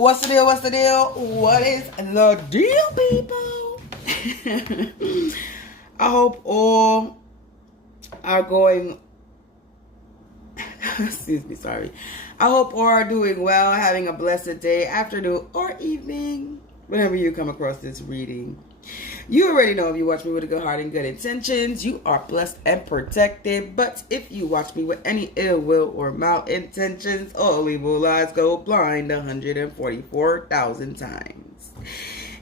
What's the deal? What's the deal? What is the deal, people? I hope all are going... Excuse me, sorry. I hope all are doing well, having a blessed day, afternoon, or evening, whenever you come across this reading. You already know if you watch me with a good heart and good intentions, you are blessed and protected. But if you watch me with any ill will or malintentions, all evil eyes go blind 144,000 times.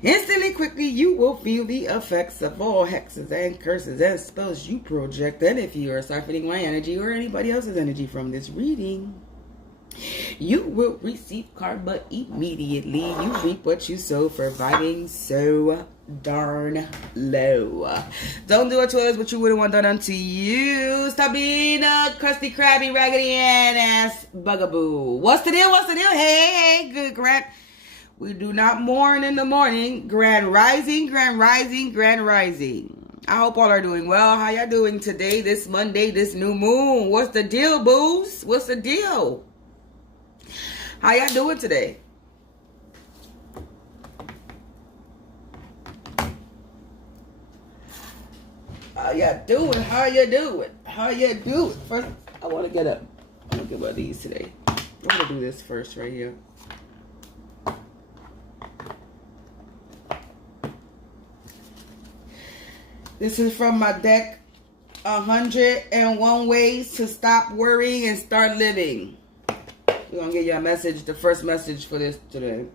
Instantly, quickly, you will feel the effects of all hexes and curses and spells you project. And if you are siphoning my energy or anybody else's energy from this reading, you will receive karma immediately. You reap what you sow for vibing so darn low. Don't do it to us what you wouldn't want done unto you. Stop being a crusty, crabby, raggedy ass bugaboo. What's the deal? What's the deal? Hey, good Grant. We do not mourn in the morning. Grand rising, grand rising, grand rising. I hope all are doing well. How y'all doing today, this Monday, this new moon? What's the deal, boos? What's the deal? How y'all doing today? How y'all doing? How you doing? How you doing? First, I want to get up. I'm going to get one of these today. I'm going to do this first right here. This is from my deck, 101 Ways to Stop Worrying and Start Living. We're going to give you a message, the first message for this today.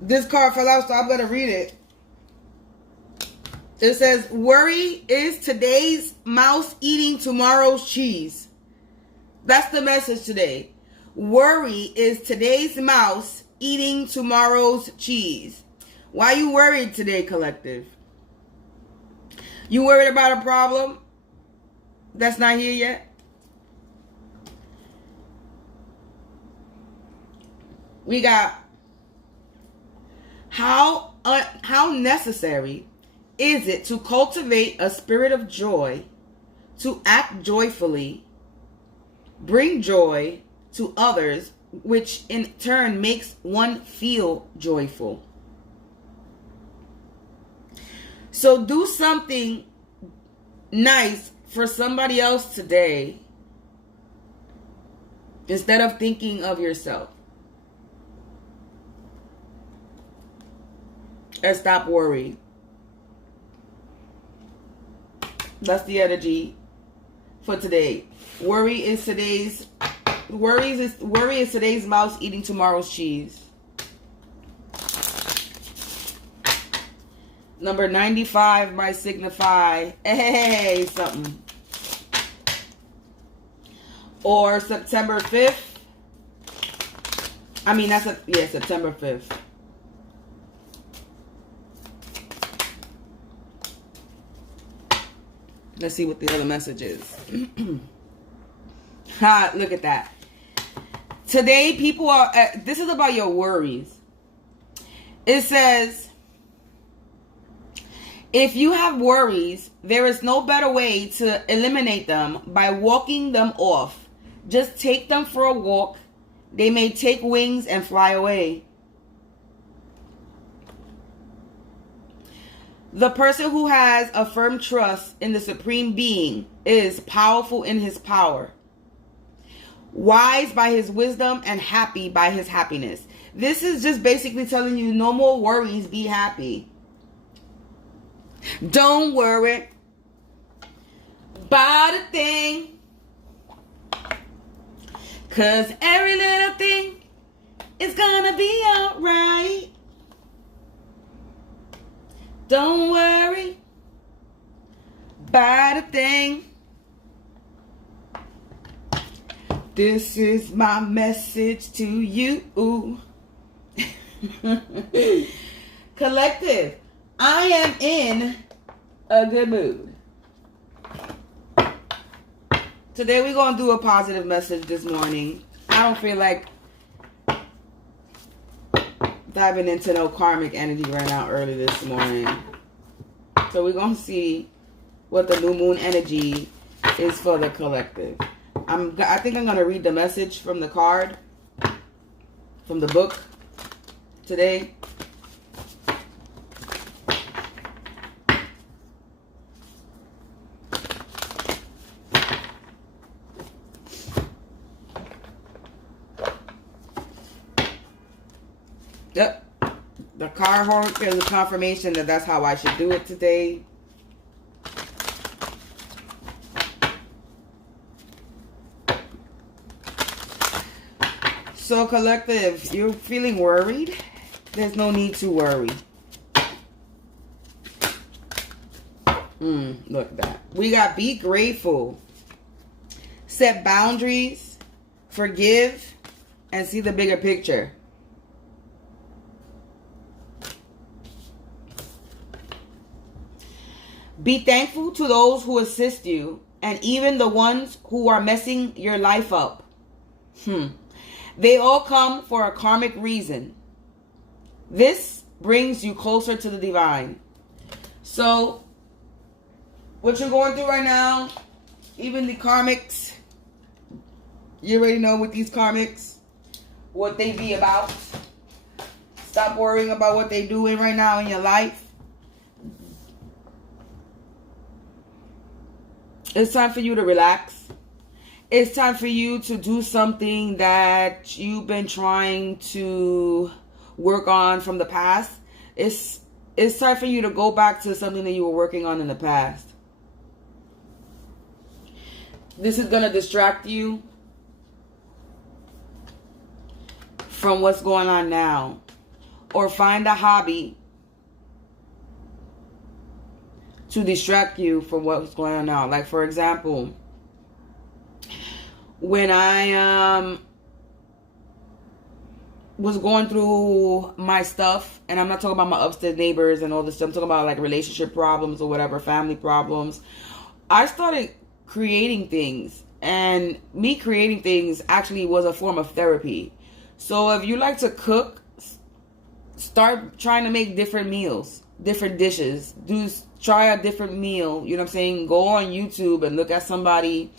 This card fell out, so I'm going to read it. It says, worry is today's mouse eating tomorrow's cheese. That's the message today. Worry is today's mouse eating tomorrow's cheese. Why you worried today, collective? You worried about a problem that's not here yet? We got how necessary is it to cultivate a spirit of joy, to act joyfully, bring joy to others, which in turn makes one feel joyful. So do something nice for somebody else today instead of thinking of yourself. And stop worrying. That's the energy for today. Worry is today's mouse eating tomorrow's cheese. Number 95 might signify, hey, something. Or September 5th. I mean, September 5th. Let's see what the other message is. Ha, look at that. Today, people are, this is about your worries. It says, if you have worries, there is no better way to eliminate them by walking them off. Just take them for a walk. They may take wings and fly away. The person who has a firm trust in the Supreme Being is powerful in his power, wise by his wisdom, and happy by his happiness. This is just basically telling you no more worries, be happy. Don't worry about a thing, 'cause every little thing is gonna be alright. Don't worry about a thing. This is my message to you. Collective, I am in a good mood. Today we're going to do a positive message this morning. I don't feel like diving into no karmic energy right now early this morning. So we're going to see what the new moon energy is for the collective. I think I'm going to read the message from the card, from the book today. Yep. The card is a confirmation that that's how I should do it today. So collective, you're feeling worried? There's no need to worry. Look at that. We got be grateful. Set boundaries. Forgive. And see the bigger picture. Be thankful to those who assist you. And even the ones who are messing your life up. They all come for a karmic reason. This brings you closer to the divine. So, what you're going through right now, even the karmics, you already know what these karmics, what they be about. Stop worrying about what they're doing right now in your life. It's time for you to relax. It's time for you to do something that you've been trying to work on from the past. It's time for you to go back to something that you were working on in the past. This is going to distract you from what's going on now. Or find a hobby to distract you from what's going on now. Like, for example, when I was going through my stuff, and I'm not talking about my upstairs neighbors and all this stuff, I'm talking about like relationship problems or whatever, family problems, I started creating things. And me creating things actually was a form of therapy. So if you like to cook, start trying to make different meals, different dishes. Try a different meal, you know what I'm saying? Go on YouTube and look at somebody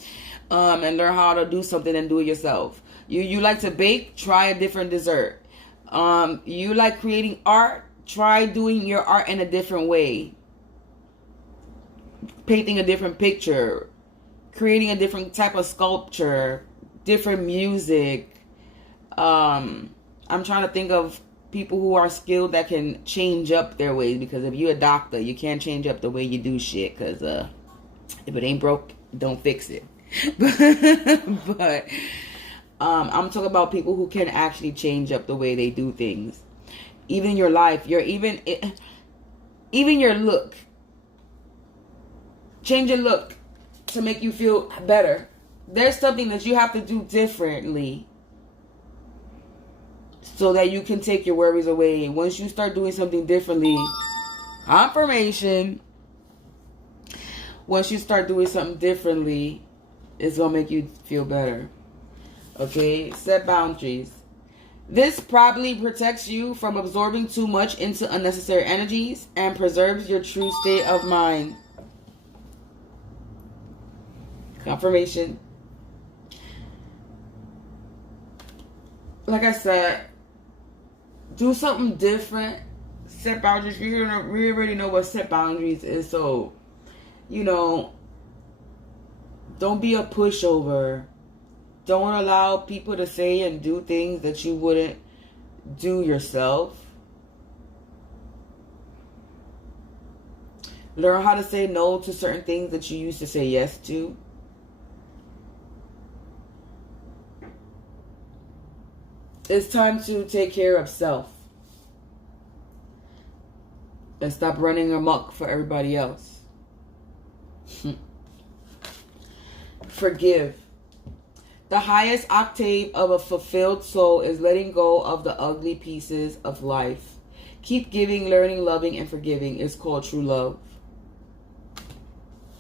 and learn how to do something and do it yourself. You like to bake, try a different dessert. You like creating art, try doing your art in a different way. Painting a different picture, creating a different type of sculpture, different music. I'm trying to think of people who are skilled that can change up their ways, because if you're a doctor, you can't change up the way you do shit, because if it ain't broke, don't fix it. but I'm talking about people who can actually change up the way they do things. Even your life, even your look. Change your look to make you feel better. There's something that you have to do differently so that you can take your worries away. And once you start doing something differently, confirmation, once you start doing something differently, it's going to make you feel better. Okay? Set boundaries. This probably protects you from absorbing too much into unnecessary energies and preserves your true state of mind. Confirmation. Like I said, do something different. Set boundaries. We already know what set boundaries is. So, don't be a pushover. Don't allow people to say and do things that you wouldn't do yourself. Learn how to say no to certain things that you used to say yes to. It's time to take care of self. And stop running amok for everybody else. Forgive. The highest octave of a fulfilled soul is letting go of the ugly pieces of life. Keep giving, learning, loving, and forgiving. It's called true love.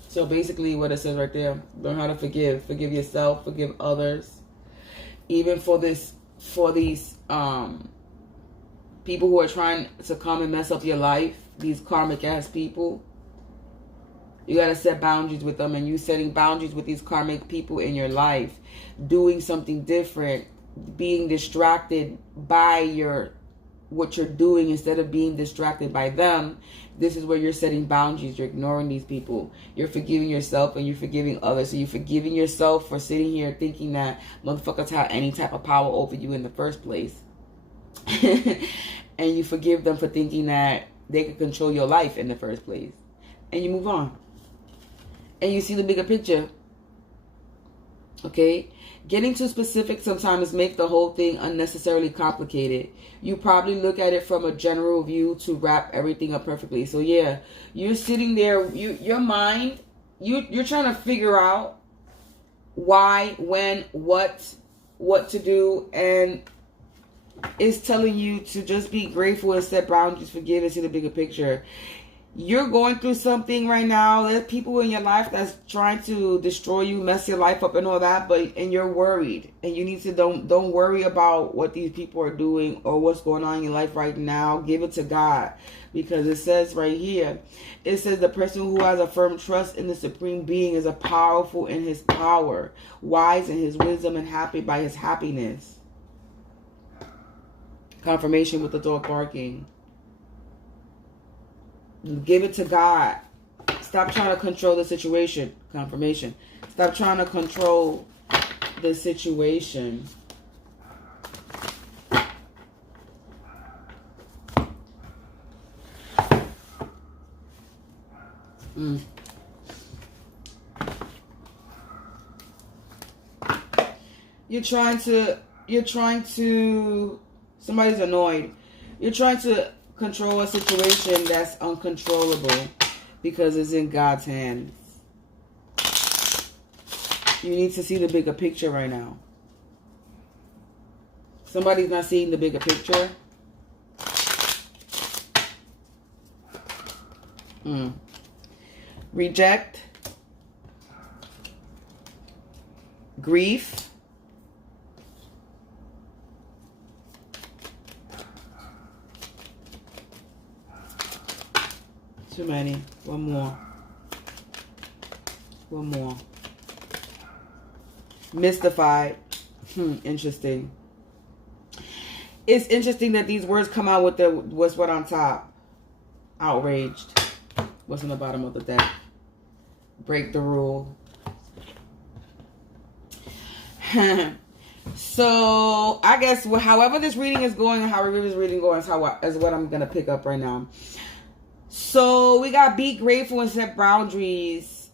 So basically what it says right there, learn how to forgive. Forgive yourself, forgive others. Even for these people who are trying to come and mess up your life, these karmic ass people. You got to set boundaries with them, and you setting boundaries with these karmic people in your life, doing something different, being distracted by what you're doing instead of being distracted by them. This is where you're setting boundaries. You're ignoring these people. You're forgiving yourself and you're forgiving others. So you're forgiving yourself for sitting here thinking that motherfuckers have any type of power over you in the first place. And you forgive them for thinking that they could control your life in the first place. And you move on. And you see the bigger picture. Okay? Getting too specific sometimes makes the whole thing unnecessarily complicated. You probably look at it from a general view to wrap everything up perfectly. So yeah, you're sitting there, your mind, you're trying to figure out why, when, what to do, and it's telling you to just be grateful and set boundaries, forgive, and see the bigger picture. You're going through something right now. There's people in your life that's trying to destroy you, mess your life up and all that, and you're worried. And you need to don't worry about what these people are doing or what's going on in your life right now. Give it to God. Because it says right here, it says the person who has a firm trust in the Supreme Being is a powerful in his power, wise in his wisdom, and happy by his happiness. Confirmation with the dog barking. Give it to God. Stop trying to control the situation. Confirmation. Stop trying to control the situation. You're trying to, somebody's annoyed. You're trying to control a situation that's uncontrollable because it's in God's hands. You need to see the bigger picture right now. Somebody's not seeing the bigger picture. Reject. Grief. Too many. One more. Mystified. Interesting. It's interesting that these words come out with what's what on top. Outraged. What's on the bottom of the deck? Break the rule. So I guess however this reading is going and however this reading going is what I'm gonna pick up right now. So we got be grateful and set boundaries.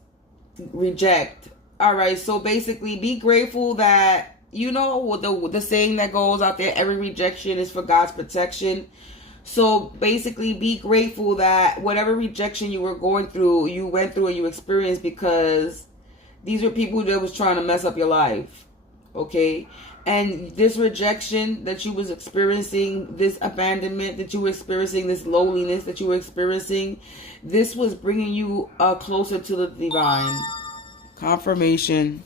Reject. All right. So basically, be grateful that the saying that goes out there: every rejection is for God's protection. So basically, be grateful that whatever rejection you were going through, you went through and you experienced because these were people that was trying to mess up your life. Okay. And this rejection that you was experiencing, this abandonment that you were experiencing, this loneliness that you were experiencing, this was bringing you closer to the divine. Confirmation.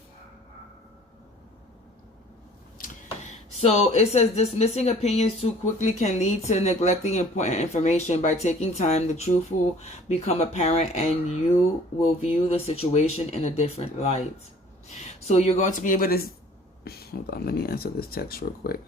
So it says dismissing opinions too quickly can lead to neglecting important information. By taking time, the truth will become apparent and you will view the situation in a different light. So you're going to be able to... Hold on, let me answer this text real quick.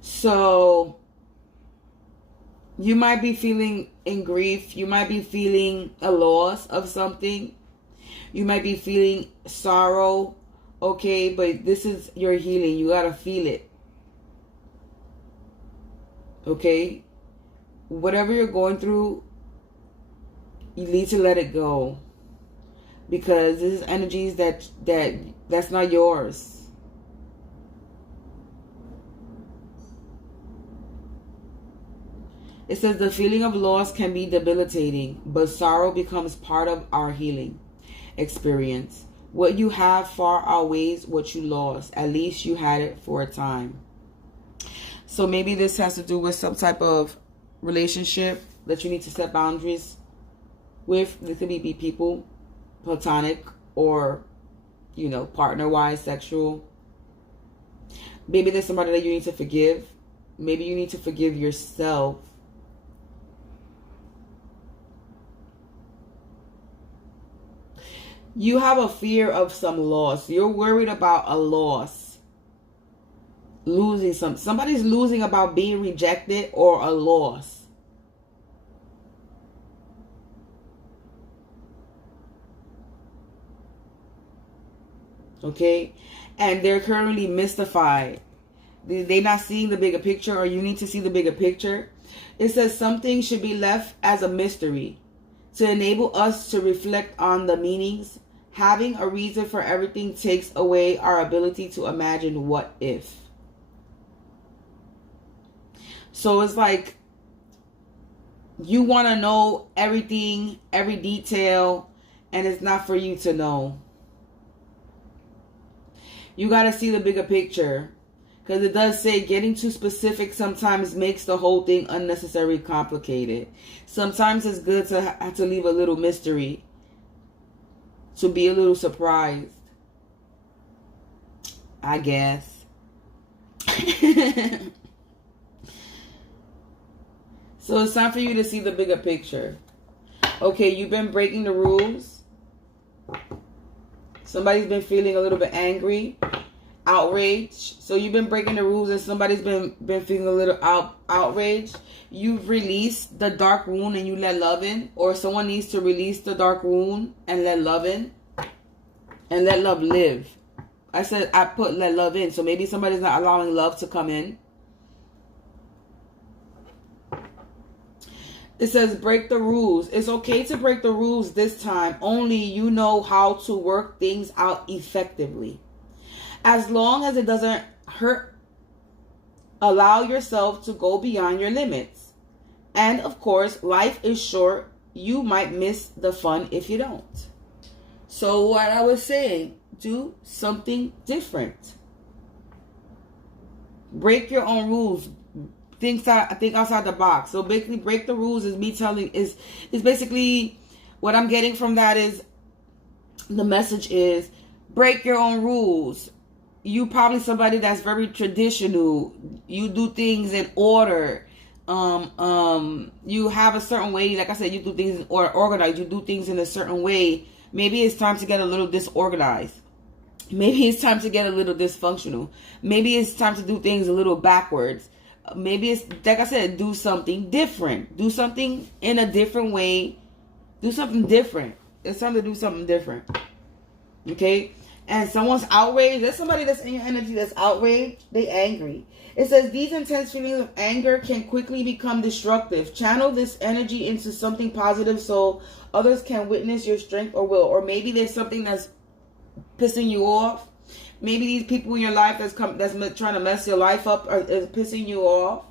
So you might be feeling in grief. You might be feeling a loss of something. You might be feeling sorrow. Okay, but this is your healing. You gotta feel it. Okay? Whatever you're going through, you need to let it go. Because this is energies that's not yours. It says the feeling of loss can be debilitating, but sorrow becomes part of our healing experience. What you have far outweighs what you lost. At least you had it for a time. So maybe this has to do with some type of relationship that you need to set boundaries with. This could be people, platonic, or, you know, partner-wise, sexual. Maybe there's somebody that you need to forgive. Maybe you need to forgive yourself. You have a fear of some loss. You're worried about a loss. Losing something. Somebody's losing about being rejected or a loss. Okay? And they're currently mystified. They're not seeing the bigger picture, or you need to see the bigger picture. It says something should be left as a mystery to enable us to reflect on the meanings. Having a reason for everything takes away our ability to imagine what if. So it's like you want to know everything, every detail, and it's not for you to know. You got to see the bigger picture. Because it does say getting too specific sometimes makes the whole thing unnecessarily complicated. Sometimes it's good to have to leave a little mystery. To be a little surprised. I guess. So it's time for you to see the bigger picture. Okay, you've been breaking the rules. Somebody's been feeling a little bit angry. Outraged. So you've been breaking the rules and somebody's been feeling a little outraged. You've released the dark wound and you let love in, or someone needs to release the dark wound and let love in, and let love live. I said I put let love in, so maybe somebody's not allowing love to come in. It says break the rules. It's okay to break the rules this time. Only you know how to work things out effectively. As long as it doesn't hurt, allow yourself to go beyond your limits. And of course, life is short. You might miss the fun if you don't. So what I was saying, do something different. Break your own rules. Think outside the box. So basically, break the rules is me telling, is basically what I'm getting from that is, the message is break your own rules. You probably somebody that's very traditional. You do things in order. You have a certain way. Like I said, you do things in order, organized. You do things in a certain way. Maybe it's time to get a little disorganized. Maybe it's time to get a little dysfunctional. Maybe it's time to do things a little backwards. Maybe it's, like I said, do something different. Do something in a different way. Do something different. It's time to do something different. Okay? And someone's outraged. There's somebody that's in your energy that's outraged. They angry. It says these intense feelings of anger can quickly become destructive. Channel this energy into something positive so others can witness your strength or will. Or maybe there's something that's pissing you off. Maybe these people in your life that's trying to mess your life up is pissing you off.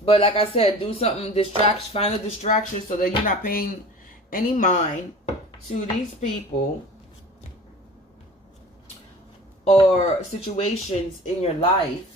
But like I said, do something, find a distraction so that you're not paying any mind to these people or situations in your life.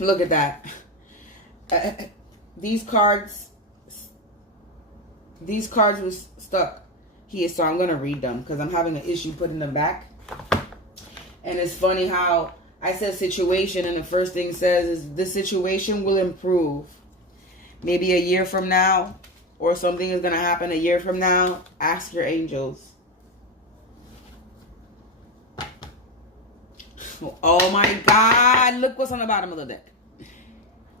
Look at that. These cards was stuck here, so I'm going to read them because I'm having an issue putting them back. And it's funny how I said situation, and the first thing says is the situation will improve. Maybe a year from now, or something is going to happen a year from now. Ask your angels. Oh my God. Look what's on the bottom of the deck.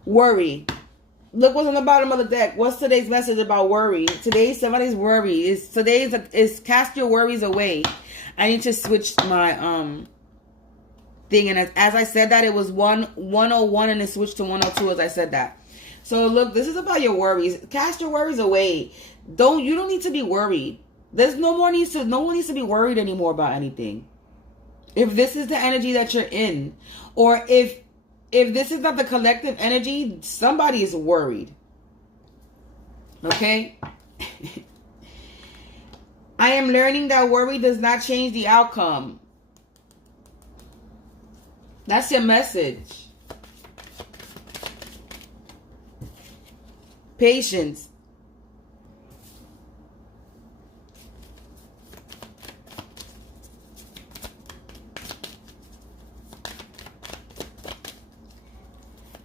Worry. Look what's on the bottom of the deck. What's today's message about worry? Today's somebody's worry. Is cast your worries away. I need to switch my thing. And as I said that, it was 101 and it switched to 102 as I said that. So look, this is about your worries. Cast your worries away. You don't need to be worried. No one needs to be worried anymore about anything. If this is the energy that you're in, or if this is not the collective energy, somebody is worried. Okay? I am learning that worry does not change the outcome. That's your message. Patience.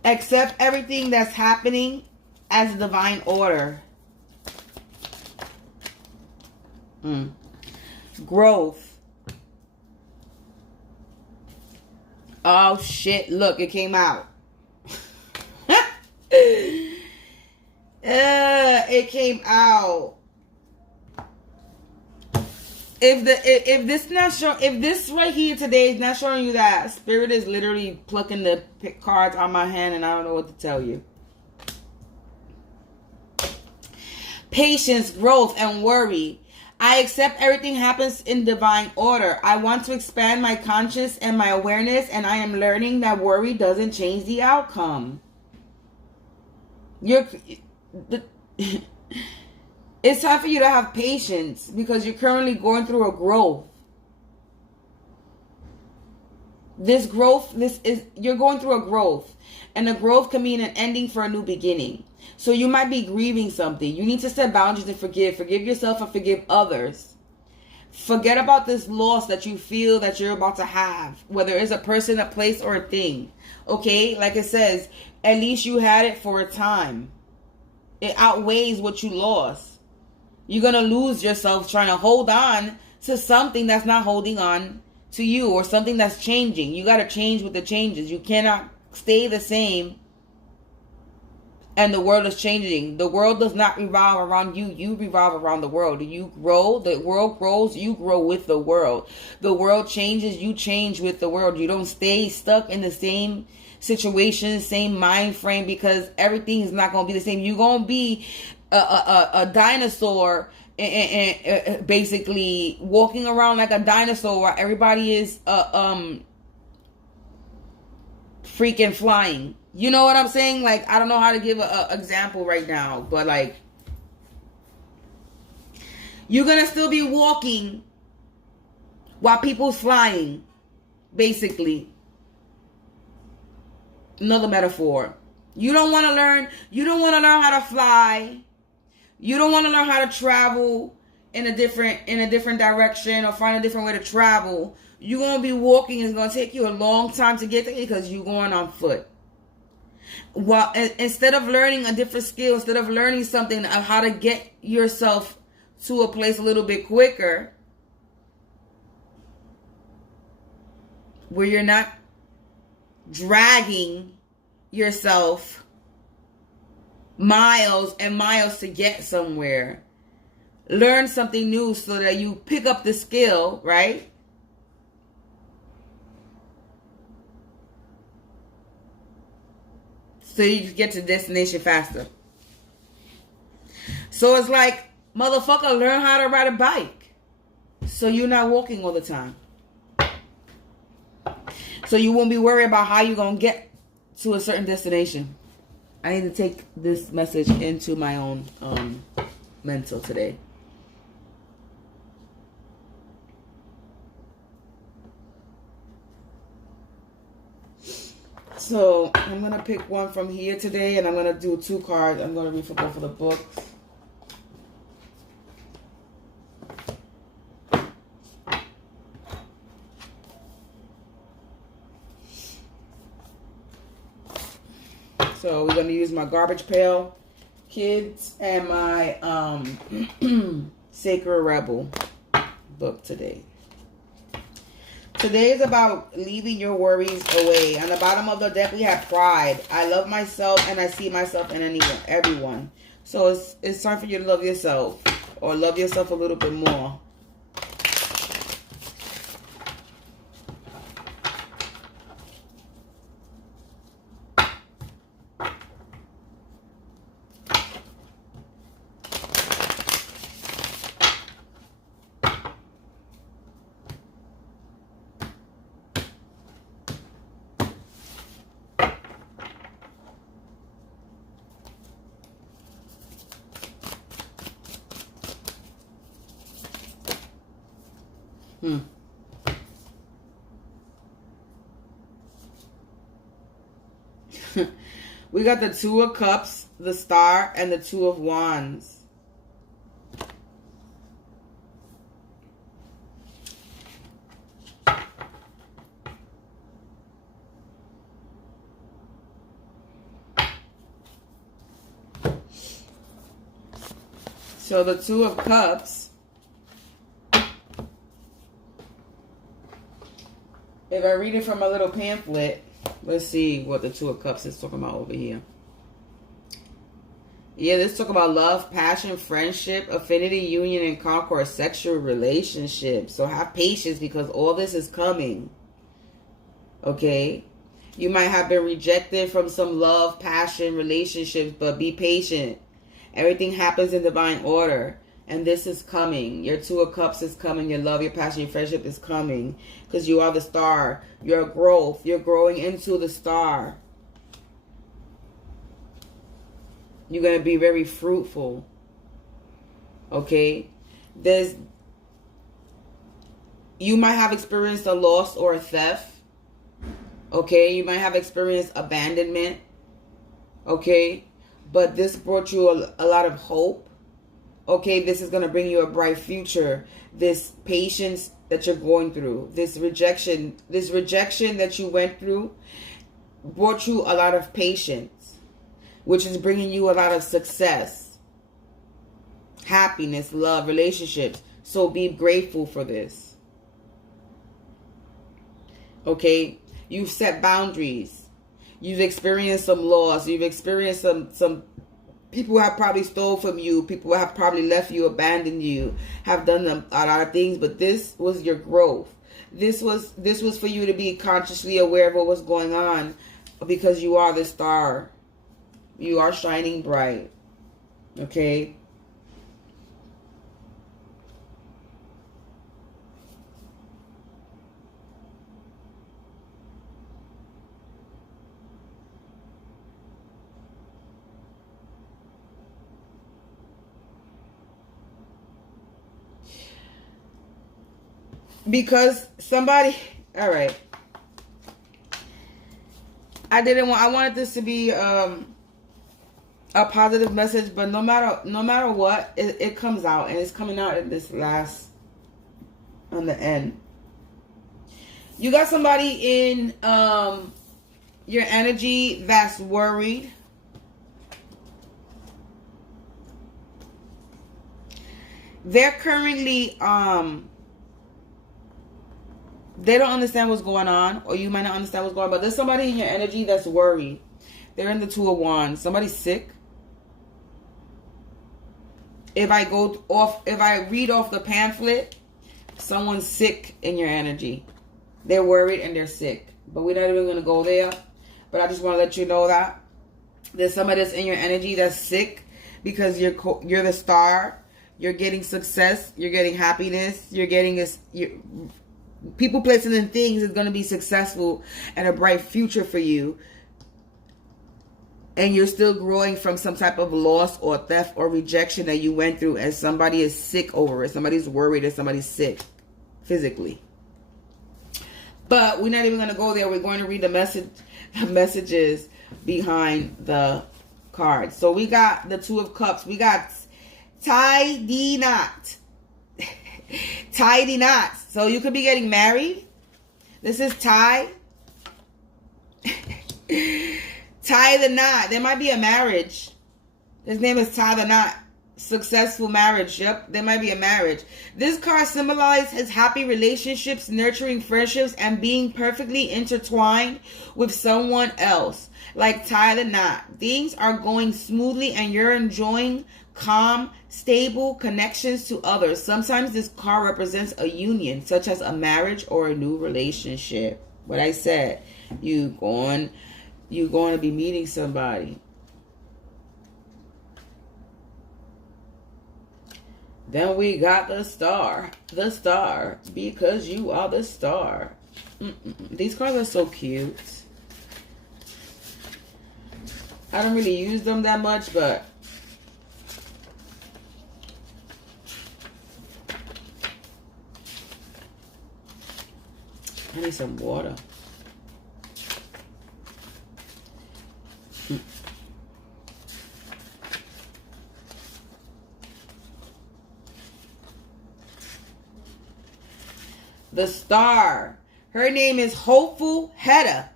Accept everything that's happening as a divine order. Growth. Oh shit, look, it came out. It came out. If this right here today is not showing you that, Spirit is literally plucking the cards on my hand and I don't know what to tell you. Patience, growth, and worry. I accept everything happens in divine order. I want to expand my conscience and my awareness, and I am learning that worry doesn't change the outcome. It's time for you to have patience because you're currently going through a growth. You're going through a growth, and the growth can mean an ending for a new beginning. So you might be grieving something. You need to set boundaries and forgive. Forgive yourself and forgive others. Forget about this loss that you feel that you're about to have, whether it's a person, a place, or a thing. Okay? Like it says, at least you had it for a time. It outweighs what you lost. You're going to lose yourself trying to hold on to something that's not holding on to you, or something that's changing. You got to change with the changes. You cannot stay the same. And the world is changing. The world does not revolve around you. You revolve around the world. You grow. The world grows. You grow with the world. The world changes. You change with the world. You don't stay stuck in the same situation, same mind frame, because everything is not going to be the same. You're going to be a dinosaur and basically walking around like a dinosaur while everybody is freaking flying. You know what I'm saying? Like, I don't know how to give an example right now, but like, you're going to still be walking while people's flying, basically. Another metaphor. You don't want to learn how to fly. You don't want to learn how to travel in a different direction, or find a different way to travel. You're going to be walking. It's going to take you a long time to get there because you're going on foot. Well, instead of learning a different skill, instead of learning something of how to get yourself to a place a little bit quicker, where you're not dragging yourself miles and miles to get somewhere, learn something new so that you pick up the skill, right? So you can get to the destination faster. So it's like, motherfucker, learn how to ride a bike. So you're not walking all the time. So you won't be worried about how you're going to get to a certain destination. I need to take this message into my own mental today. So I'm going to pick one from here today, and I'm going to do 2 cards. I'm going to read for both of the books. So we're going to use my Garbage Pail Kids and my Sacred Rebel book today. Today is about leaving your worries away. On the bottom of the deck, we have Pride. I love myself and I see myself in everyone. So it's time for you to love yourself, or love yourself a little bit more. We got the Two of Cups, the Star, and the Two of Wands. So the Two of Cups, if I read it from a little pamphlet, let's see what the Two of Cups is talking about over here. Yeah, this talk about love, passion, friendship, affinity, union, and concord, sexual relationships. So have patience because all this is coming. Okay? You might have been rejected from some love, passion, relationships, but be patient. Everything happens in divine order. And this is coming. Your Two of Cups is coming. Your love, your passion, your friendship is coming. Because you are the star. Your growth. You're growing into the star. You're going to be very fruitful. Okay? You might have experienced a loss or a theft. Okay? You might have experienced abandonment. Okay? But this brought you a lot of hope. Okay, this is going to bring you a bright future. This patience that you're going through, this rejection that you went through brought you a lot of patience, which is bringing you a lot of success, happiness, love, relationships. So be grateful for this. Okay, you've set boundaries. You've experienced some loss. You've experienced some people have probably stole from you. People have probably left you, abandoned you, have done a lot of things. But this was your growth. This was for you to be consciously aware of what was going on, because you are the star. You are shining bright. Okay. Because somebody, all right. I wanted this to be a positive message, but no matter what, it comes out, and it's coming out in this last, on the end. You got somebody in your energy that's worried. They're currently they don't understand what's going on, or you might not understand what's going on, but there's somebody in your energy that's worried. They're in the Two of Wands. Somebody's sick. If I read off the pamphlet, someone's sick in your energy. They're worried and they're sick. But we're not even going to go there. But I just want to let you know that there's somebody that's in your energy that's sick, because you're the star. You're getting success. You're getting happiness. You're getting this. People, places, and things is going to be successful and a bright future for you. And you're still growing from some type of loss or theft or rejection that you went through, and somebody is sick over it. Somebody's worried, or somebody's sick physically. But we're not even going to go there. We're going to read the messages behind the cards. So we got the Two of Cups. We got tie the knot. Tie the knots. So you could be getting married. This is tie. Tie the knot. There might be a marriage. His name is Tie the Knot. Successful marriage. Yep, there might be a marriage. This card symbolizes happy relationships, nurturing friendships, and being perfectly intertwined with someone else. Like tie the knot. Things are going smoothly and you're enjoying calm, stable connections to others. Sometimes this card represents a union, such as a marriage or a new relationship. What I said, you're going to be meeting somebody. Then we got the star, because you are the star. These cards are so cute. I don't really use them that much, but I need some water. The star. Her name is Hopeful Hedda.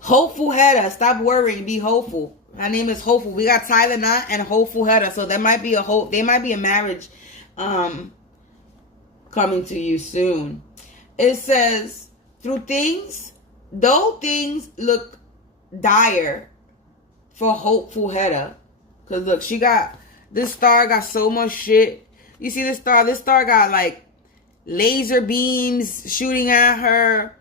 Hopeful Hedda. Stop worrying. Be hopeful. Her name is Hopeful. We got Tyler Knott and Hopeful Hedda. So there might be a hope. There might be a marriage coming to you soon. It says, though things look dire for Hopeful Hedda. Because look, this star got so much shit. You see this star? This star got like laser beams shooting at her.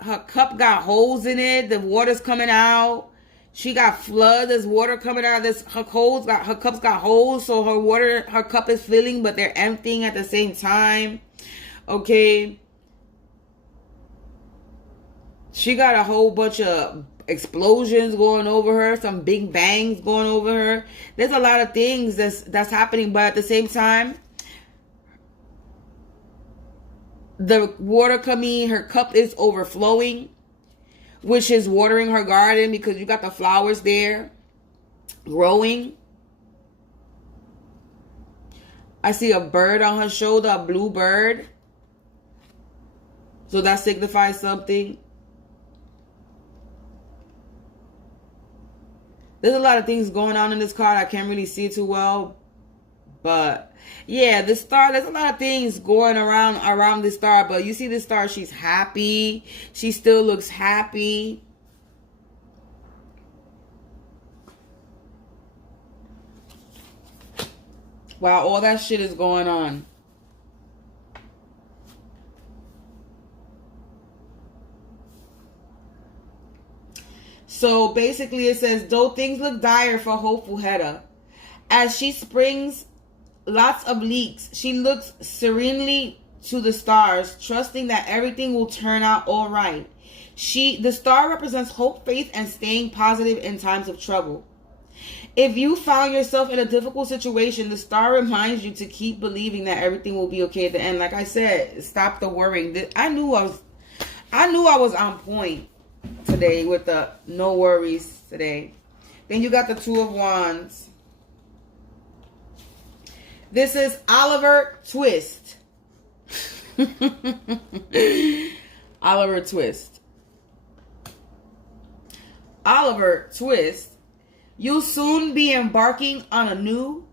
Her cup got holes in it. The water's coming out. She got flood. There's water coming out. Her cups got holes, so her cup is filling, but they're emptying at the same time. Okay. She got a whole bunch of explosions going over her, some big bangs going over her. There's a lot of things that's happening, but at the same time, the water coming, her cup is overflowing, which is watering her garden because you got the flowers there growing. I see a bird on her shoulder, a blue bird. So that signifies something. There's a lot of things going on in this card. I can't really see too well. But yeah, this star, there's a lot of things going around this star. But you see this star, she's happy. She still looks happy. Wow, all that shit is going on. So basically it says, though things look dire for Hopeful Hedda, as she springs lots of leaks, she looks serenely to the stars, trusting that everything will turn out all right. The star represents hope, faith, and staying positive in times of trouble. If you found yourself in a difficult situation, the star reminds you to keep believing that everything will be okay at the end. Like I said, stop the worrying. I knew I was on point today with the no worries today. Then you got the Two of Wands. This is Oliver Twist. Oliver Twist. Oliver Twist. You'll soon be embarking on a new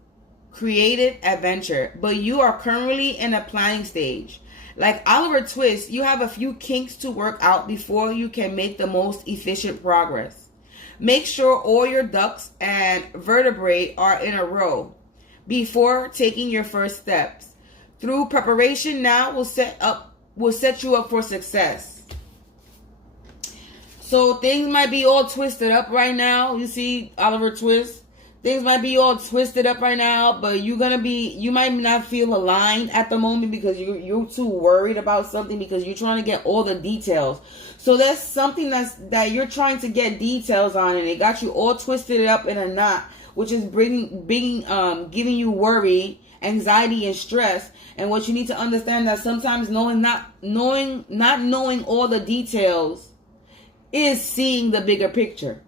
creative adventure, but you are currently in a planning stage. Like Oliver Twist, you have a few kinks to work out before you can make the most efficient progress. Make sure all your ducks and vertebrae are in a row before taking your first steps. Through preparation now will set you up for success. So things might be all twisted up right now. You see Oliver Twist. Things might be all twisted up right now, but you might not feel aligned at the moment because you're too worried about something because you're trying to get all the details. So there's something that you're trying to get details on, and it got you all twisted up in a knot, which is giving you worry, anxiety, and stress. And what you need to understand that sometimes not knowing all the details is seeing the bigger picture.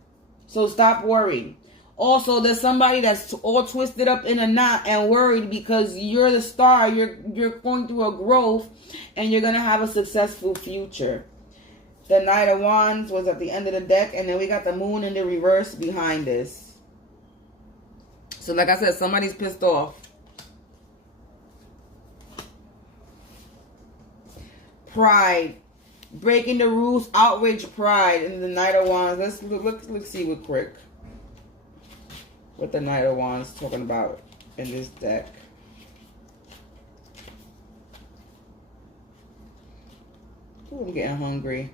So stop worrying. Also, there's somebody that's all twisted up in a knot and worried because you're the star. You're going through a growth and you're going to have a successful future. The Knight of Wands was at the end of the deck, and then we got the Moon in the reverse behind this. So like I said, somebody's pissed off. Pride. Breaking the rules, outrage, pride, and the Knight of Wands. Let's see real quick what the Knight of Wands talking about in this deck. Ooh, I'm getting hungry.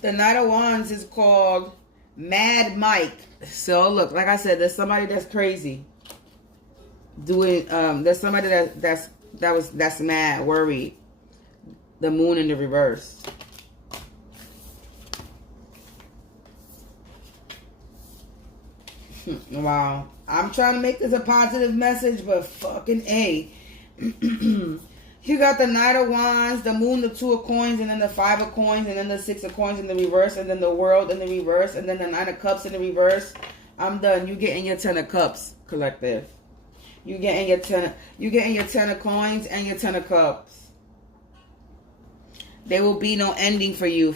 The Knight of Wands is called Mad Mike. So look, like I said, there's somebody that's crazy. There's somebody that's mad, worried. The Moon in the reverse. Wow. I'm trying to make this a positive message, but fucking A. You got the Knight of Wands, the Moon, the Two of Coins, and then the Five of Coins, and then the Six of Coins in the reverse, and then the World in the reverse, and then the Nine of Cups in the reverse. I'm done. You getting your 10 of Cups, collective. You getting your 10 of Coins and your 10 of Cups. There will be no ending for you.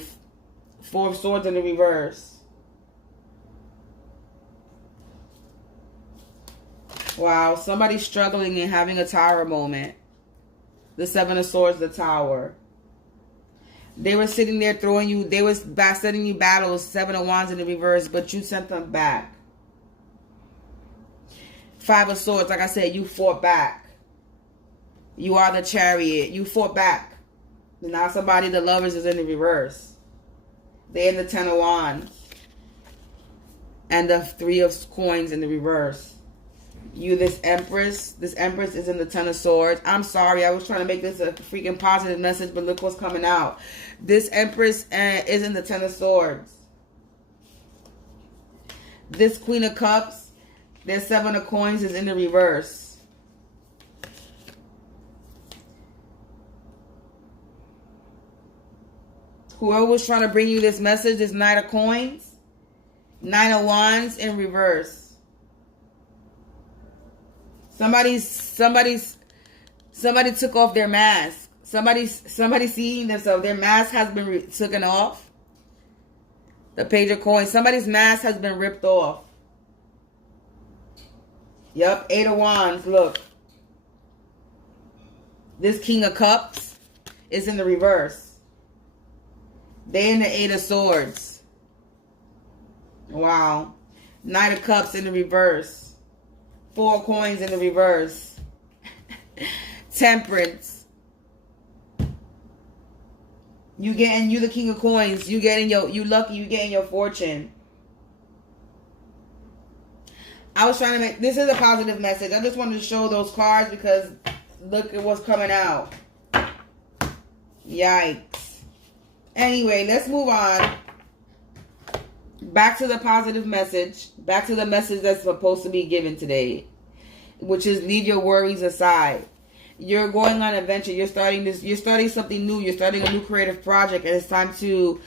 Four of Swords in the reverse. Wow, somebody's struggling and having a tower moment. The Seven of Swords, the Tower. They were sitting there throwing you, they were sending you battles, Seven of Wands in the reverse, but you sent them back. Five of Swords, like I said, you fought back. You are the Chariot. You fought back. Now somebody, the Lovers, is in the reverse. They're in the 10 of Wands. And the Three of Coins in the reverse. You, this Empress is in the 10 of Swords. I'm sorry, I was trying to make this a freaking positive message, but look what's coming out. This Empress is in the 10 of Swords. This Queen of Cups, their 7 of Coins is in the reverse. Whoever was trying to bring you this message, this Knight of Coins, Nine of Wands in reverse. Somebody took off their mask. Somebody seeing themselves. Their mask has been taken off. The Page of Coins. Somebody's mask has been ripped off. Yep, Eight of Wands. Look. This King of Cups is in the reverse. They're in the Eight of Swords. Wow. Knight of Cups in the reverse. Four of Coins in the reverse. Temperance. You the King of Coins. You lucky, you getting your fortune. I was trying to make, this is a positive message. I just wanted to show those cards because look at what's coming out. Yikes. Anyway, let's move on. Back to the positive message. Back to the message that's supposed to be given today. Which is leave your worries aside. You're going on an adventure. You're starting something new. You're starting a new creative project. And it's time to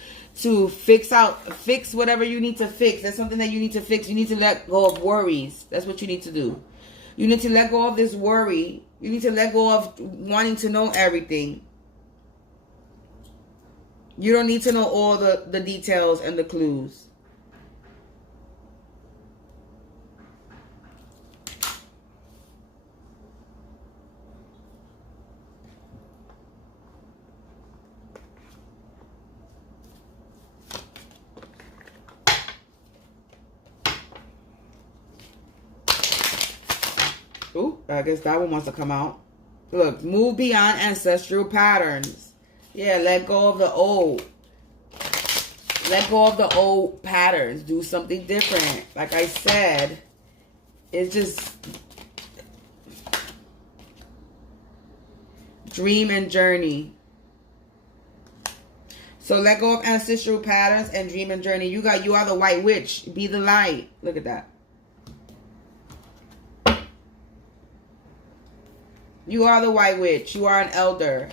fix whatever you need to fix. There's something that you need to fix. You need to let go of worries. That's what you need to do. You need to let go of this worry. You need to let go of wanting to know everything. You don't need to know all the details and the clues. Ooh, I guess that one wants to come out. Look, move beyond ancestral patterns. Yeah, let go of the old. Let go of the old patterns. Do something different. Like I said, it's just dream and journey. So let go of ancestral patterns and dream and journey. You are the white witch. Be the light. Look at that. You are the white witch. You are an elder.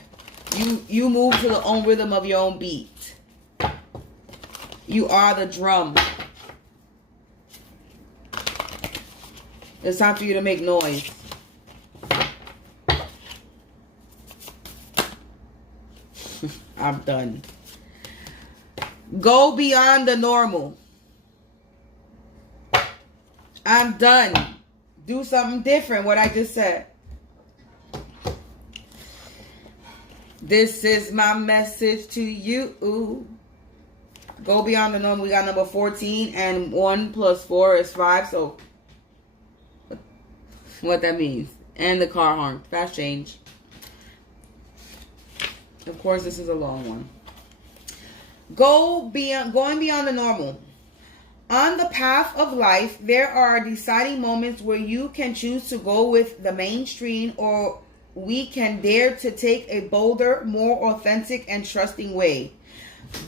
You move to the own rhythm of your own beat. You are the drum. It's time for you to make noise. I'm done. Go beyond the normal. I'm done. Do something different, what I just said. This is my message to you. Go beyond the normal. We got number 14 and 1 plus 4 is 5. So what that means. And the car horn. Fast change. Of course, this is a long one. Going beyond the normal. On the path of life, there are deciding moments where you can choose to go with the mainstream, or we can dare to take a bolder, more authentic and trusting way.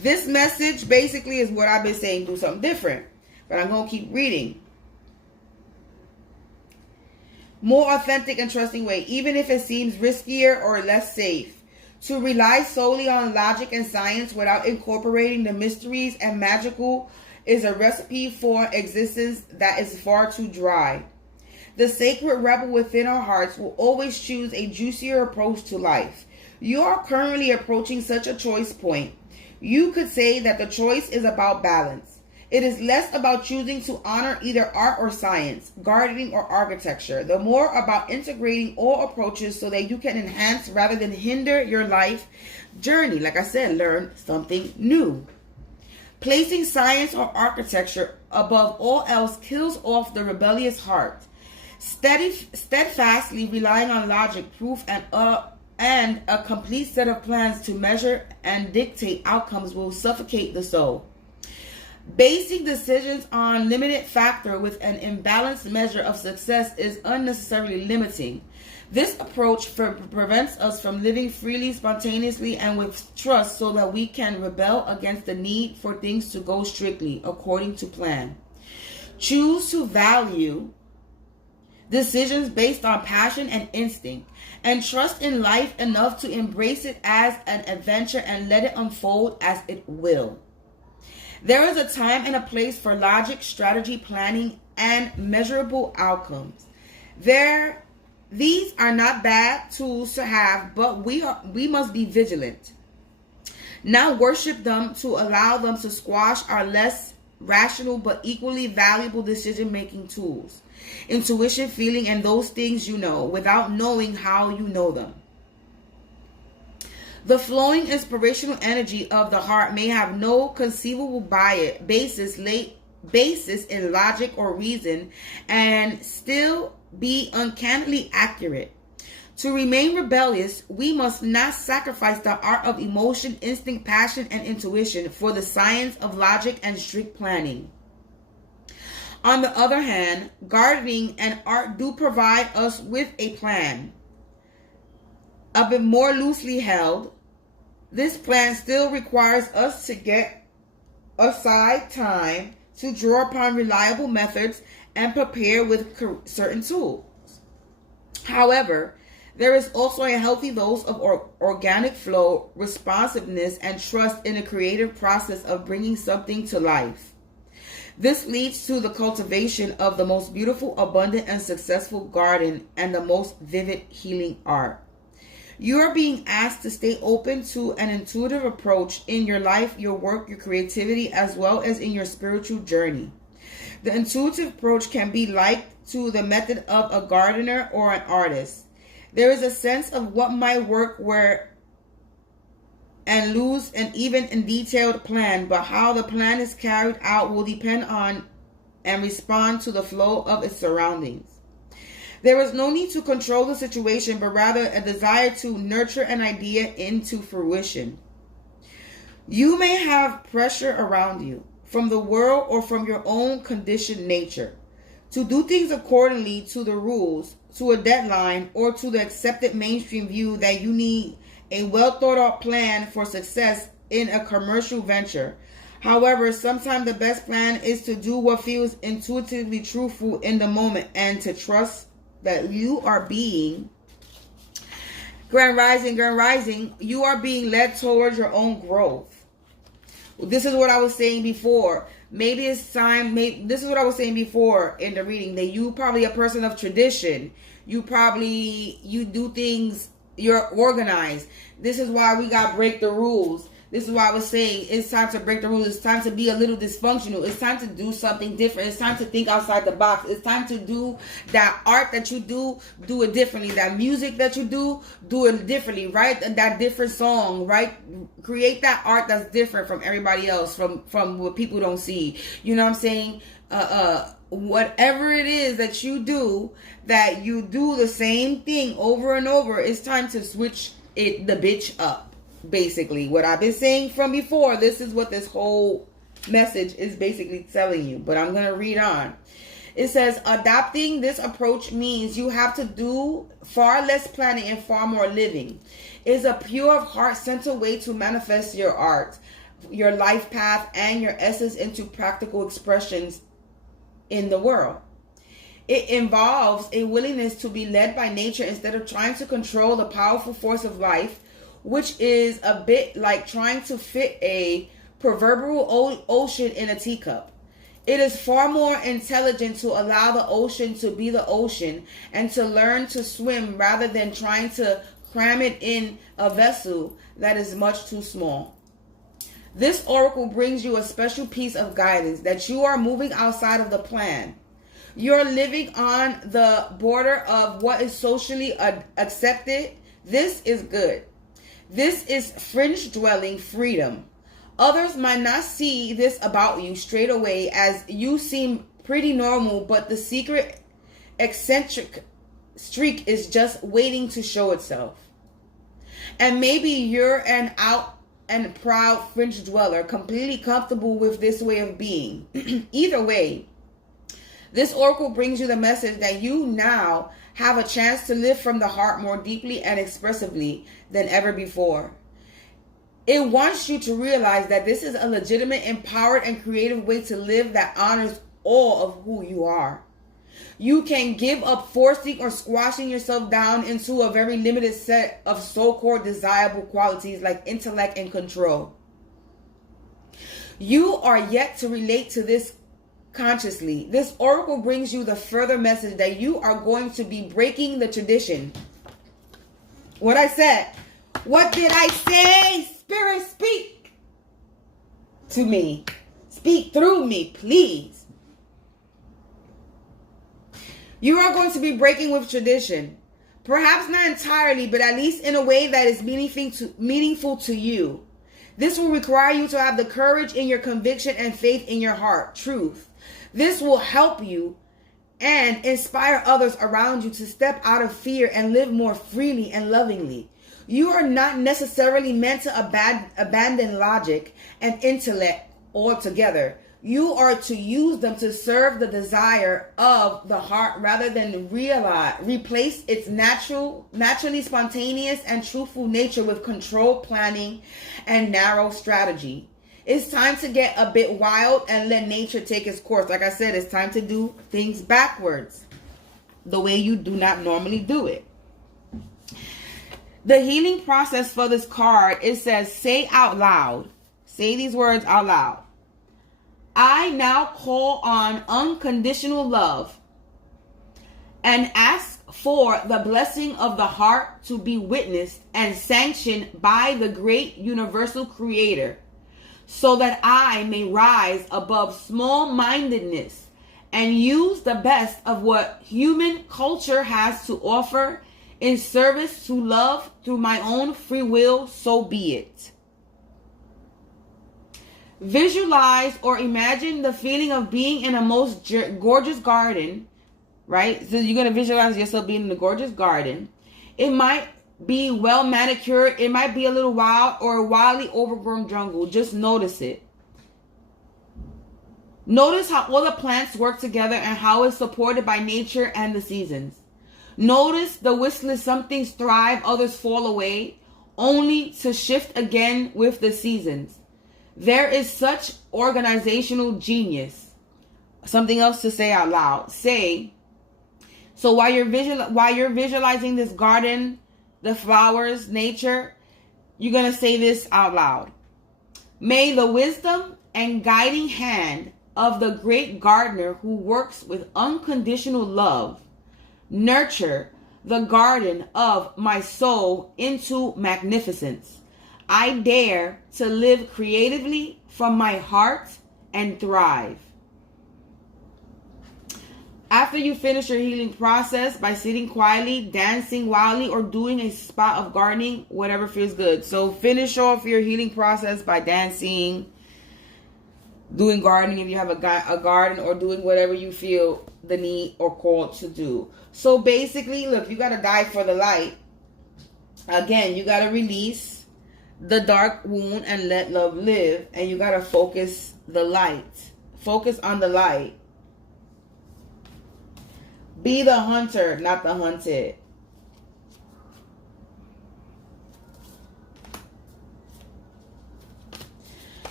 This message basically is what I've been saying, do something different. But I'm going to keep reading. more authentic and trusting way, even if it seems riskier or less safe. To rely solely on logic and science without incorporating the mysteries and magical is a recipe for existence that is far too dry. The sacred rebel within our hearts will always choose a juicier approach to life. You are currently approaching such a choice point. You could say that the choice is about balance. It is less about choosing to honor either art or science, gardening or architecture. The more about integrating all approaches so that you can enhance rather than hinder your life journey. Like I said, learn something new. Placing science or architecture above all else kills off the rebellious heart. Steadfastly relying on logic, proof, and a complete set of plans to measure and dictate outcomes will suffocate the soul. Basing decisions on limited factor with an imbalanced measure of success is unnecessarily limiting. This approach prevents us from living freely, spontaneously, and with trust so that we can rebel against the need for things to go strictly according to plan. Choose to value decisions based on passion and instinct, and trust in life enough to embrace it as an adventure and let it unfold as it will. There is a time and a place for logic, strategy, planning, and measurable outcomes. These are not bad tools to have, but we must be vigilant. Now worship them to allow them to squash our less rational but equally valuable decision-making tools. Intuition, feeling, and those things you know without knowing how you know them. The flowing inspirational energy of the heart may have no conceivable basis in logic or reason and still be uncannily accurate. To remain rebellious, we must not sacrifice the art of emotion, instinct, passion, and intuition for the science of logic and strict planning. On the other hand, gardening and art do provide us with a plan. A bit more loosely held, this plan still requires us to get aside time to draw upon reliable methods and prepare with certain tools. However, there is also a healthy dose of organic flow, responsiveness, and trust in the creative process of bringing something to life. This leads to the cultivation of the most beautiful, abundant, and successful garden and the most vivid healing art. You are being asked to stay open to an intuitive approach in your life, your work, your creativity, as well as in your spiritual journey. The intuitive approach can be likened to the method of a gardener or an artist. There is a sense of what might work where and lose an even and detailed plan, but how the plan is carried out will depend on and respond to the flow of its surroundings. There is no need to control the situation, but rather a desire to nurture an idea into fruition. You may have pressure around you, from the world or from your own conditioned nature, to do things accordingly to the rules, to a deadline, or to the accepted mainstream view that you need a well thought out plan for success in a commercial venture. However, sometimes the best plan is to do what feels intuitively truthful in the moment and to trust that you are being Grand Rising, you are being led towards your own growth. This is what I was saying before. Maybe it's time, this is what I was saying before in the reading, that you probably a person of tradition. You do things, you're organized. This is why we got break the rules. This is why I was saying it's time to break the rules. It's time to be a little dysfunctional. It's time to do something different. It's time to think outside the box. It's time to do that art that you do it differently. That music that you do it differently. Write that different song, right? Create that art that's different from everybody else, from what people don't see. You know what I'm saying? Whatever it is that you do the same thing over and over, it's time to switch the bitch up. Basically, what I've been saying from before, this is what this whole message is basically telling you. But I'm going to read on. It says, adopting this approach means you have to do far less planning and far more living. It is a pure, heart-centered way to manifest your art, your life path, and your essence into practical expressions in the world. It involves a willingness to be led by nature instead of trying to control the powerful force of life, which is a bit like trying to fit a proverbial ocean in a teacup. It is far more intelligent to allow the ocean to be the ocean and to learn to swim rather than trying to cram it in a vessel that is much too small. This oracle brings you a special piece of guidance that you are moving outside of the plan. You're living on the border of what is socially accepted. This is good. This is fringe dwelling freedom. Others might not see this about you straight away, as you seem pretty normal, but the secret eccentric streak is just waiting to show itself. And maybe you're an out and proud fringe dweller, completely comfortable with this way of being. Either way, this oracle brings you the message that you now have a chance to live from the heart more deeply and expressively than ever before. It wants you to realize that this is a legitimate, empowered, and creative way to live that honors all of who you are. You can give up forcing or squashing yourself down into a very limited set of so-called desirable qualities like intellect and control. You are yet to relate to this consciously. This oracle brings you the further message that you are going to be breaking the tradition. What I said. What did I say? Spirit, speak to me. Speak through me, please. You are going to be breaking with tradition. Perhaps not entirely, but at least in a way that is meaningful to you. This will require you to have the courage in your conviction and faith in your heart. Truth. This will help you and inspire others around you to step out of fear and live more freely and lovingly. You are not necessarily meant to abandon logic and intellect altogether. You are to use them to serve the desire of the heart rather than replace its naturally spontaneous and truthful nature with controlled planning and narrow strategy. It's time to get a bit wild and let nature take its course. Like I said, it's time to do things backwards, the way you do not normally do it. The healing process for this card, it says, say out loud. Say these words out loud. I now call on unconditional love and ask for the blessing of the heart to be witnessed and sanctioned by the great universal creator, so that I may rise above small-mindedness and use the best of what human culture has to offer in service to love through my own free will, so be it. Visualize or imagine the feeling of being in a most gorgeous garden, right? So you're going to visualize yourself being in a gorgeous garden. It might be well manicured. It might be a little wild or a wildly overgrown jungle. Just notice it. Notice how all the plants work together and how it's supported by nature and the seasons. Notice the whistlers. Some things thrive, others fall away, only to shift again with the seasons. There is such organizational genius. Something else to say out loud. Say, so while you're visualizing this garden, the flowers, nature, you're going to say this out loud. May the wisdom and guiding hand of the great gardener who works with unconditional love nurture the garden of my soul into magnificence. I dare to live creatively from my heart and thrive. After you finish your healing process by sitting quietly, dancing wildly, or doing a spot of gardening, whatever feels good. So finish off your healing process by dancing, doing gardening if you have a garden, or doing whatever you feel the need or called to do. So basically, look, you got to dive for the light. Again, you got to release the dark wound and let love live. And you got to focus the light. Focus on the light. Be the hunter, not the hunted.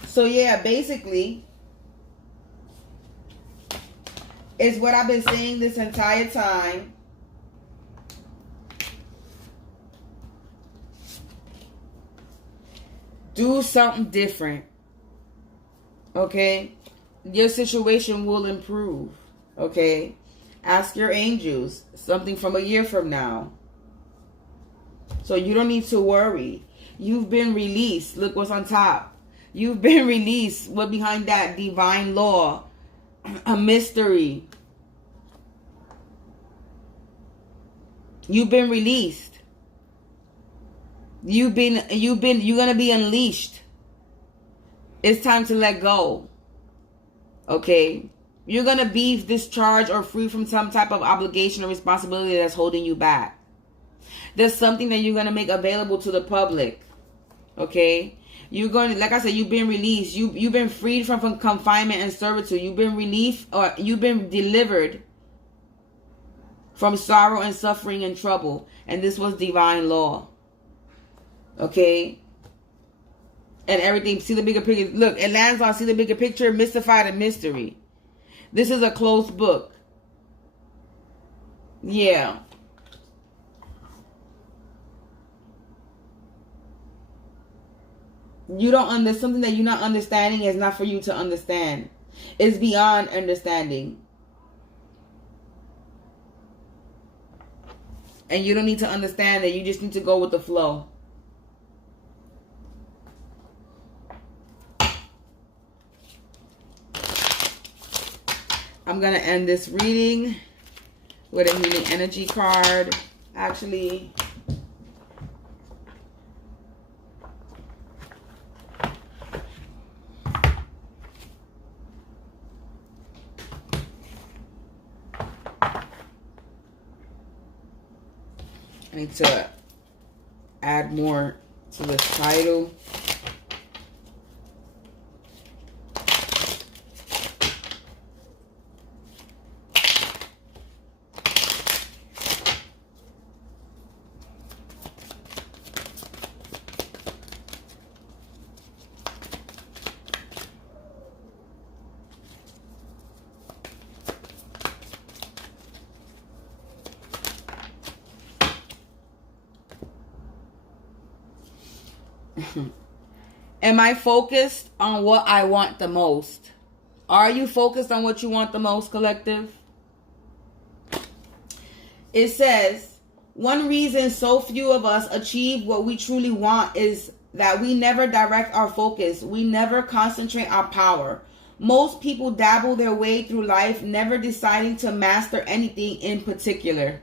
So yeah, basically, It's what I've been saying this entire time. Do something different. Okay? Your situation will improve. Okay? Ask your angels something from a year from now. So you don't need to worry. You've been released. Look what's on top. You've been released. What behind that? Divine law. A mystery. You've been released. You're gonna be unleashed. It's time to let go. Okay? You're gonna be discharged or free from some type of obligation or responsibility that's holding you back. There's something that you're gonna make available to the public. Okay? You're going to, like I said, you've been released. You've been freed from confinement and servitude. You've been relieved, or you've been delivered from sorrow and suffering and trouble. And this was divine law. Okay? And everything. See the bigger picture. Look, it lands on see the bigger picture, mystified and mystery. This is a closed book. Yeah. There's something that you're not understanding is not for you to understand. It's beyond understanding. And you don't need to understand it. You just need to go with the flow. I'm going to end this reading with a healing energy card. Actually, I need to add more to this title. Am I focused on what I want the most? Are you focused on what you want the most, collective? It says, one reason so few of us achieve what we truly want is that we never direct our focus. We never concentrate our power. Most people dabble their way through life, never deciding to master anything in particular.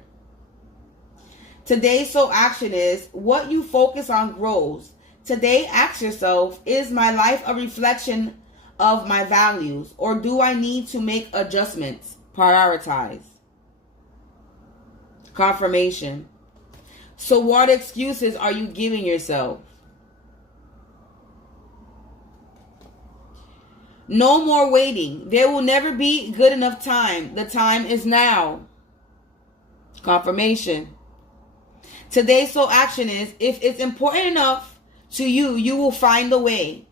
Today's soul action is, what you focus on grows. Today, ask yourself, is my life a reflection of my values, or do I need to make adjustments? Prioritize. Confirmation. So what excuses are you giving yourself? No more waiting. There will never be good enough time. The time is now. Confirmation. Today's soul action is, if it's important enough to you, you will find the way.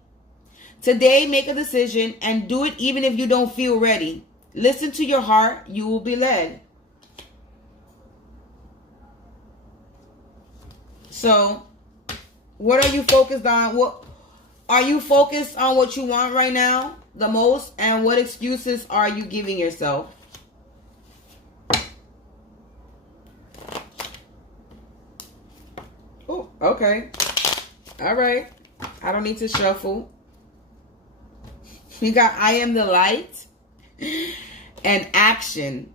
Today, make a decision and do it even if you don't feel ready. Listen to your heart. You will be led. So, what are you focused on? What are you focused on? What you want right now the most, and what excuses are you giving yourself? Oh, okay. All right. I don't need to shuffle. We got I am the light and action.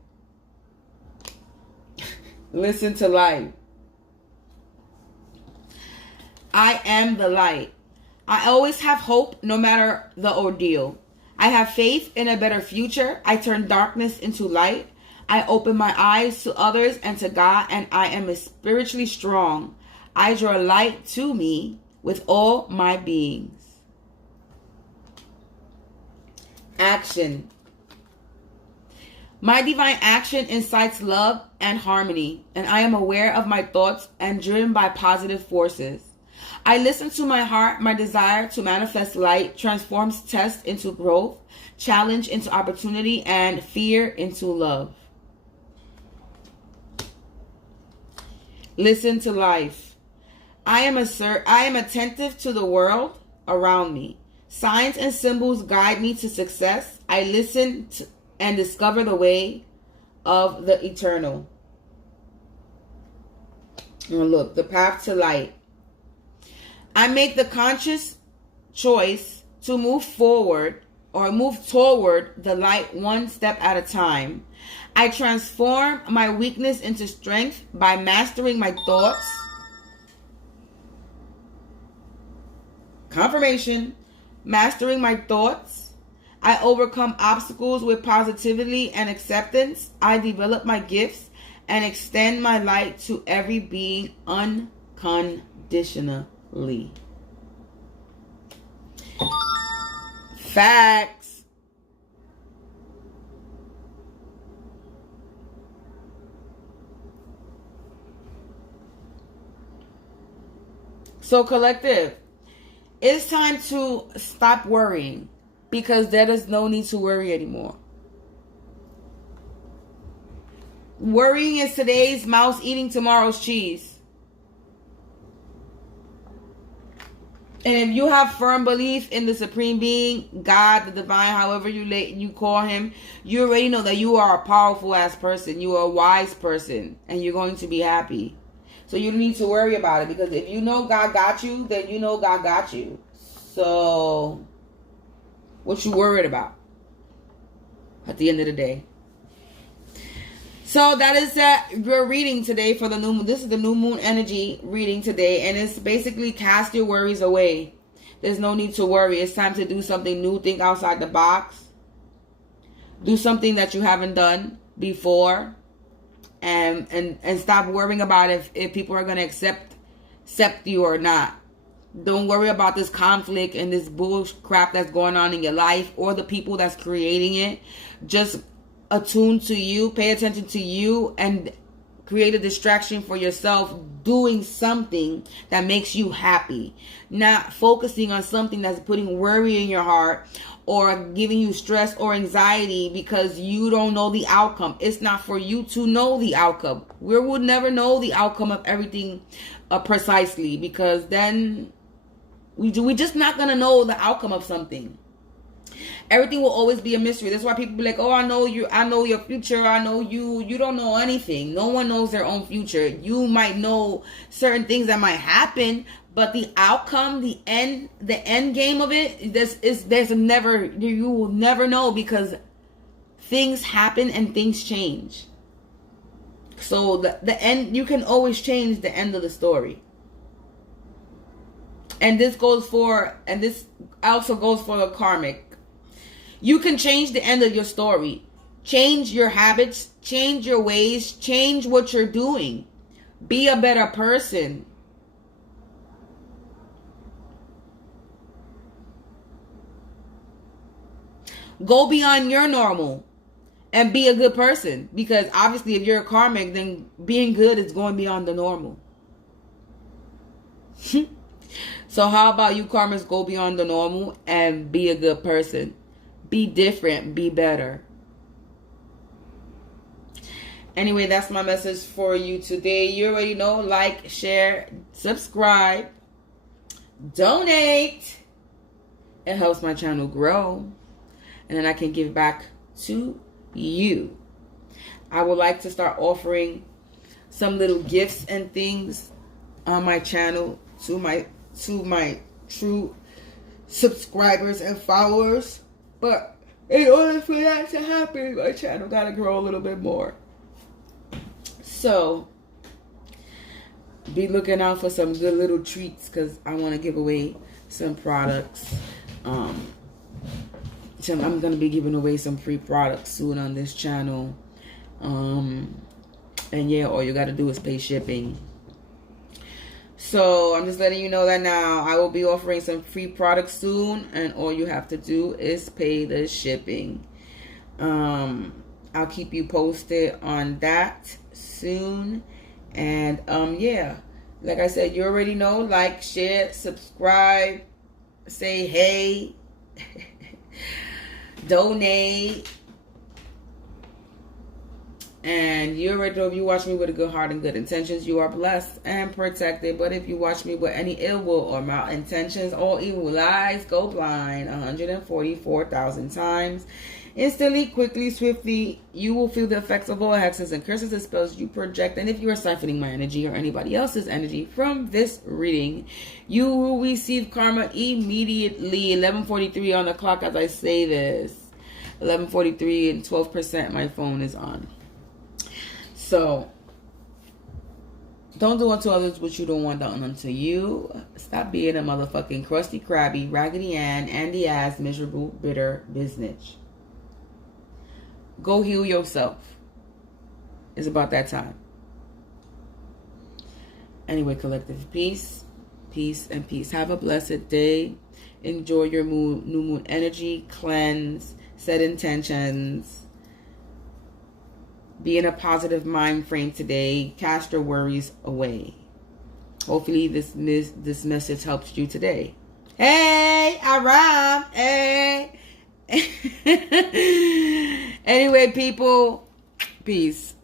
Listen to life. I am the light. I always have hope no matter the ordeal. I have faith in a better future. I turn darkness into light. I open my eyes to others and to God, and I am spiritually strong. I draw light to me with all my beings. Action. My divine action incites love and harmony, and I am aware of my thoughts and driven by positive forces. I listen to my heart. My desire to manifest light transforms test into growth, challenge into opportunity, and fear into love. Listen to life. I am attentive to the world around me. Signs and symbols guide me to success. I listen to and discover the way of the eternal. Now look, the path to light. I make the conscious choice to move forward or move toward the light one step at a time. I transform my weakness into strength by mastering my thoughts. Confirmation. Mastering my thoughts. I overcome obstacles with positivity and acceptance. I develop my gifts and extend my light to every being unconditionally. Facts. So collective, it's time to stop worrying, because there is no need to worry anymore. Worrying is today's mouse eating tomorrow's cheese. And if you have firm belief in the Supreme Being, God, the Divine, however you call Him, you already know that you are a powerful ass person. You are a wise person, and you're going to be happy. So you don't need to worry about it, because if you know God got you, then you know God got you. So what you worried about at the end of the day? So that is your reading today for the new moon. This is the new moon energy reading today, and it's basically cast your worries away. There's no need to worry. It's time to do something new. Think outside the box. Do something that you haven't done before, and stop worrying about if people are going to accept you or not. Don't worry about this conflict and this bull crap that's going on in your life or the people that's creating it. Just attune to you, pay attention to you, and create a distraction for yourself doing something that makes you happy. Not focusing on something that's putting worry in your heart or giving you stress or anxiety because you don't know the outcome. It's not for you to know the outcome. We would never know the outcome of everything precisely, because then we just not going to know the outcome of something. Everything will always be a mystery. That's why people be like, oh, I know your future. I know you. You don't know anything. No one knows their own future. You might know certain things that might happen, but the outcome, the end game of it, you will never know, because things happen and things change. So the end, you can always change the end of the story. And this also goes for the karmic. You can change the end of your story. Change your habits, change your ways, change what you're doing. Be a better person. Go beyond your normal and be a good person. Because obviously if you're a karmic, then being good is going beyond the normal. So how about you karmics go beyond the normal and be a good person? Be different. Be better. Anyway, that's my message for you today. You already know. Like, share, subscribe, donate. It helps my channel grow. And then I can give back to you. I would like to start offering some little gifts and things on my channel to my true subscribers and followers. But in order for that to happen, my channel gotta grow a little bit more. So be looking out for some good little treats, because I want to give away some products. So I'm gonna be giving away some free products soon on this channel. And yeah, all you gotta do is pay shipping. So I'm just letting you know that now. I will be offering some free products soon, and all you have to do is pay the shipping. I'll keep you posted on that soon. And yeah, Like I said, you already know. Like, share, subscribe, say hey, donate. And you already know, if you watch me with a good heart and good intentions, you are blessed and protected. But if you watch me with any ill will or malintentions, all evil lies go blind 144,000 times. Instantly, quickly, swiftly, you will feel the effects of all hexes and curses and spells you project. And if you are siphoning my energy or anybody else's energy from this reading, you will receive karma immediately. 11:43 on the clock as I say this. 11:43 and 12% my phone is on. So, don't do unto others what you don't want done unto you. Stop being a motherfucking crusty, crabby, raggedy Ann, Andy ass, miserable, bitter business. Go heal yourself. It's about that time. Anyway, collective peace, peace, and peace. Have a blessed day. Enjoy your new moon energy. Cleanse. Set intentions. Be in a positive mind frame today. Cast your worries away. Hopefully this message helps you today. Hey, Aram. Hey. Anyway, people, peace.